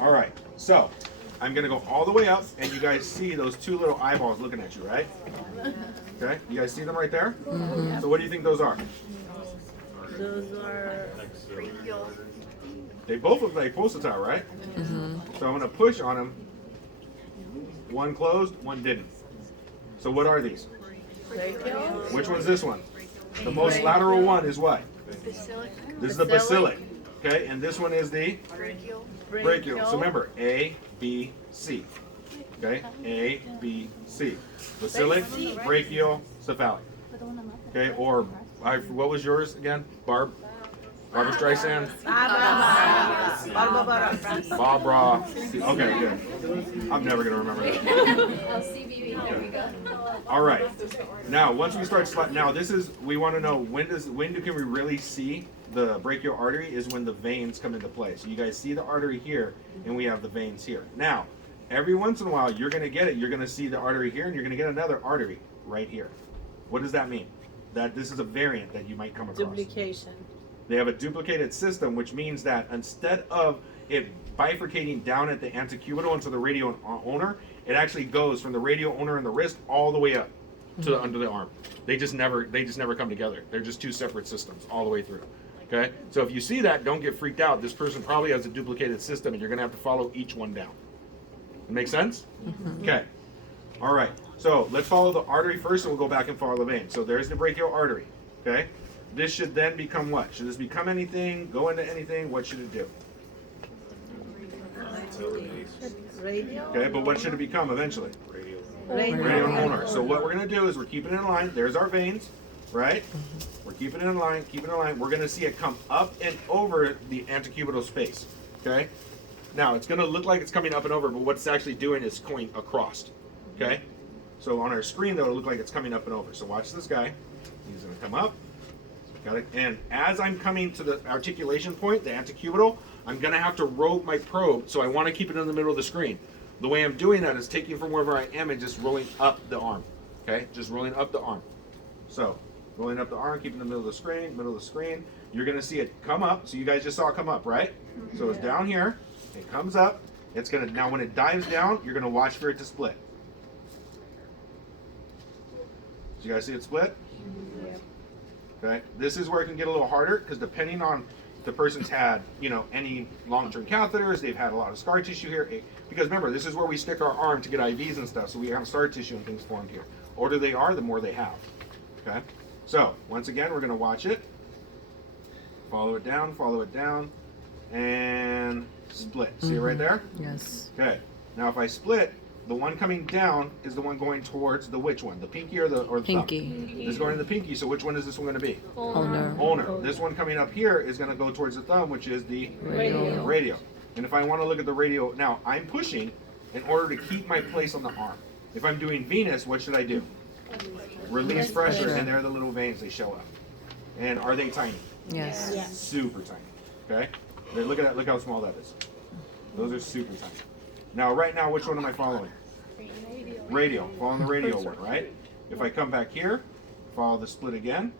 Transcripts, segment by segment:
All right, so I'm gonna go all the way up, and you guys see those two little eyeballs looking at you, right? Okay, you guys see them right there? So what do you think those are? Those are They both look like pulsatile, right? So I'm gonna push on them. One closed, one didn't. So what are these? brachial. Which one's this one? The most lateral one is what? Basilic. This is the basilic. Okay, and this one is the Brachial. brachial. So remember, A, B, C. Okay, A, B, C. Basilic, brachial, cephalic. Okay, or what was yours again? Barbara Streisand? Barbara. Okay, good. I'm never gonna remember that. LCBB. There we go. All right. Now, once we start, now this is, we want to know when can we really see the brachial artery is when the veins come into play. So you guys see the artery here, and we have the veins here. Now, every once in a while, you're going to get it. You're going to see the artery here, and you're going to get another artery right here. What does that mean? That this is a variant that you might come across. Duplication. They have a duplicated system, which means that instead of it bifurcating down at the antecubital into the radial ulnar, it actually goes from the radial ulnar and the wrist all the way up to under the arm. They just never come together. They're just two separate systems all the way through. Okay? So if you see that, don't get freaked out. This person probably has a duplicated system, and you're going to have to follow each one down. Make sense? Okay. All right. So let's follow the artery first, and we'll go back and follow the vein. So there's the brachial artery. Okay? This should then become what? Should this become anything? Go into anything? What should it do? Radial. Okay, but what should it become eventually? Radial. Radial ulnar. So what we're going to do is we're keeping it in line. There's our veins, right? We're keeping it in line, keeping it in line. We're going to see it come up and over the antecubital space, okay? Now, it's going to look like it's coming up and over, but what it's actually doing is going across, okay? So on our screen, though, it'll look like it's coming up and over. So watch this guy. He's going to come up. Got it. And as I'm coming to the articulation point, the antecubital, I'm going to have to rotate my probe, so I want to keep it in the middle of the screen. The way I'm doing that is taking from wherever I am and just rolling up the arm. Okay? Just rolling up the arm. So, rolling up the arm, keeping in the middle of the screen, You're going to see it come up. So you guys just saw it come up, right? So it's down here. It comes up. It's going to, now when it dives down, you're going to watch for it to split. Do you guys see it split? Okay? This is where it can get a little harder, because depending on if the person's had, any long-term catheters, they've had a lot of scar tissue here. Because remember, this is where we stick our arm to get IVs and stuff, so we have scar tissue and things formed here. The older they are, the more they have. Okay? So, once again, we're going to watch it. Follow it down, and split. See it right there? Yes. Okay. Now, if I split, the one coming down is the one going towards the which one? The pinky or the Pinky. thumb? This is going to the pinky, so which one is this one going to be? Ulnar. Ulnar. This one coming up here is going to go towards the thumb, which is the Radial. radial. And if I want to look at the radial, now I'm pushing in order to keep my place on the arm. If I'm doing venous, what should I do? Release pressure, and they're the little veins, they show up. And are they tiny? Yes. Yes. Super tiny. Okay? Then look at that, look how small that is. Those are super tiny. Now, right now, which one am I following? Radial. Following the radial one, right? If I come back here, follow the split again.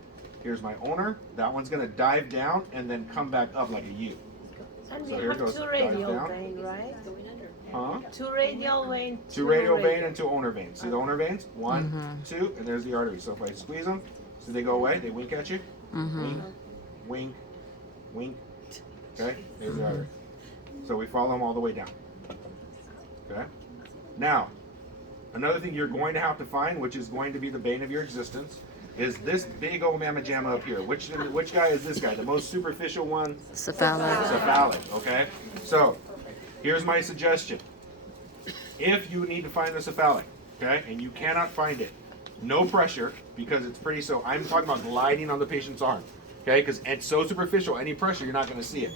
Here's my ulnar. That one's going to dive down and then come back up like a U. And So we here have goes, two dive radial down. vein, right? Huh? Two radial vein. Two radial vein and two ulnar veins. See the ulnar veins? One, two, and there's the artery. So if I squeeze them, so they go away, they wink at you. Wink, wink, wink. Okay? There's the artery. So we follow them all the way down. Okay? Now, another thing you're going to have to find, which is going to be the bane of your existence, is this big old mamma jamma up here. Which guy is this guy? The most superficial one? Cephalic. Cephalic, okay? So, here's my suggestion. If you need to find the cephalic, okay, and you cannot find it, no pressure, because it's pretty, so I'm talking about gliding on the patient's arm, okay, because it's so superficial, any pressure, you're not going to see it.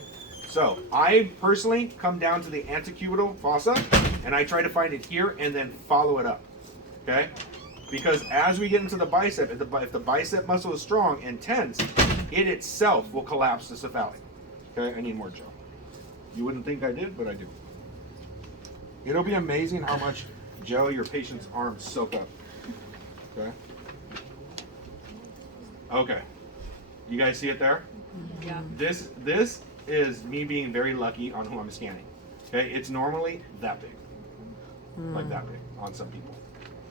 So, I personally come down to the antecubital fossa, and I try to find it here, and then follow it up, okay? Because as we get into the bicep, if the bicep muscle is strong and tense, it itself will collapse the cephalic. Okay, I need more gel. You wouldn't think I did, but I do. It'll be amazing how much gel your patient's arms soak up. Okay? Okay. You guys see it there? Yeah. This is me being very lucky on who I'm scanning. Okay, it's normally that big, like that big on some people,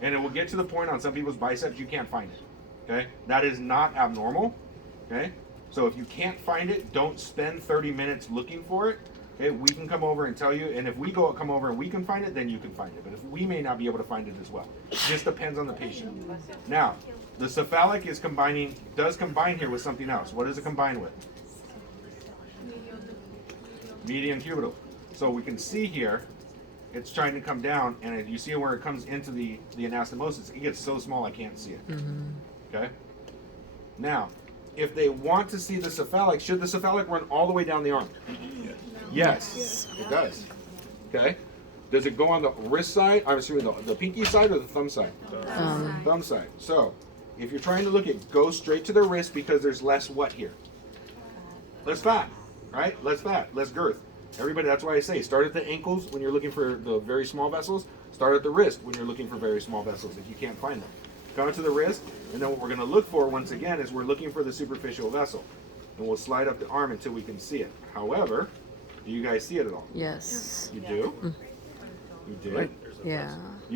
and it will get to the point on some people's biceps you can't find it. Okay, that is not abnormal. Okay, so if you can't find it, don't spend 30 minutes looking for it. Okay, we can come over and tell you, and if we come over and we can find it, then you can find it. But if we may not be able to find it as well, it just depends on the patient. Now, the cephalic does combine here with something else. What does it combine with? Median cubital. So we can see here, it's trying to come down, and you see where it comes into the anastomosis. It gets so small I can't see it. Okay. Now, if they want to see the cephalic, should the cephalic run all the way down the arm? Yes, it does. Okay. Does it go on the wrist side? I'm assuming the pinky side or the thumb side? Thumb side. So, if you're trying to look at, go straight to the wrist because there's less what here? Less fat, right? Less fat, less girth. Everybody, that's why I say start at the ankles when you're looking for the very small vessels. Start at the wrist when you're looking for very small vessels if you can't find them. Come to the wrist, and then what we're going to look for once again is we're looking for the superficial vessel. And we'll slide up the arm until we can see it. However, do you guys see it at all? Yes. You do? You did? Yeah.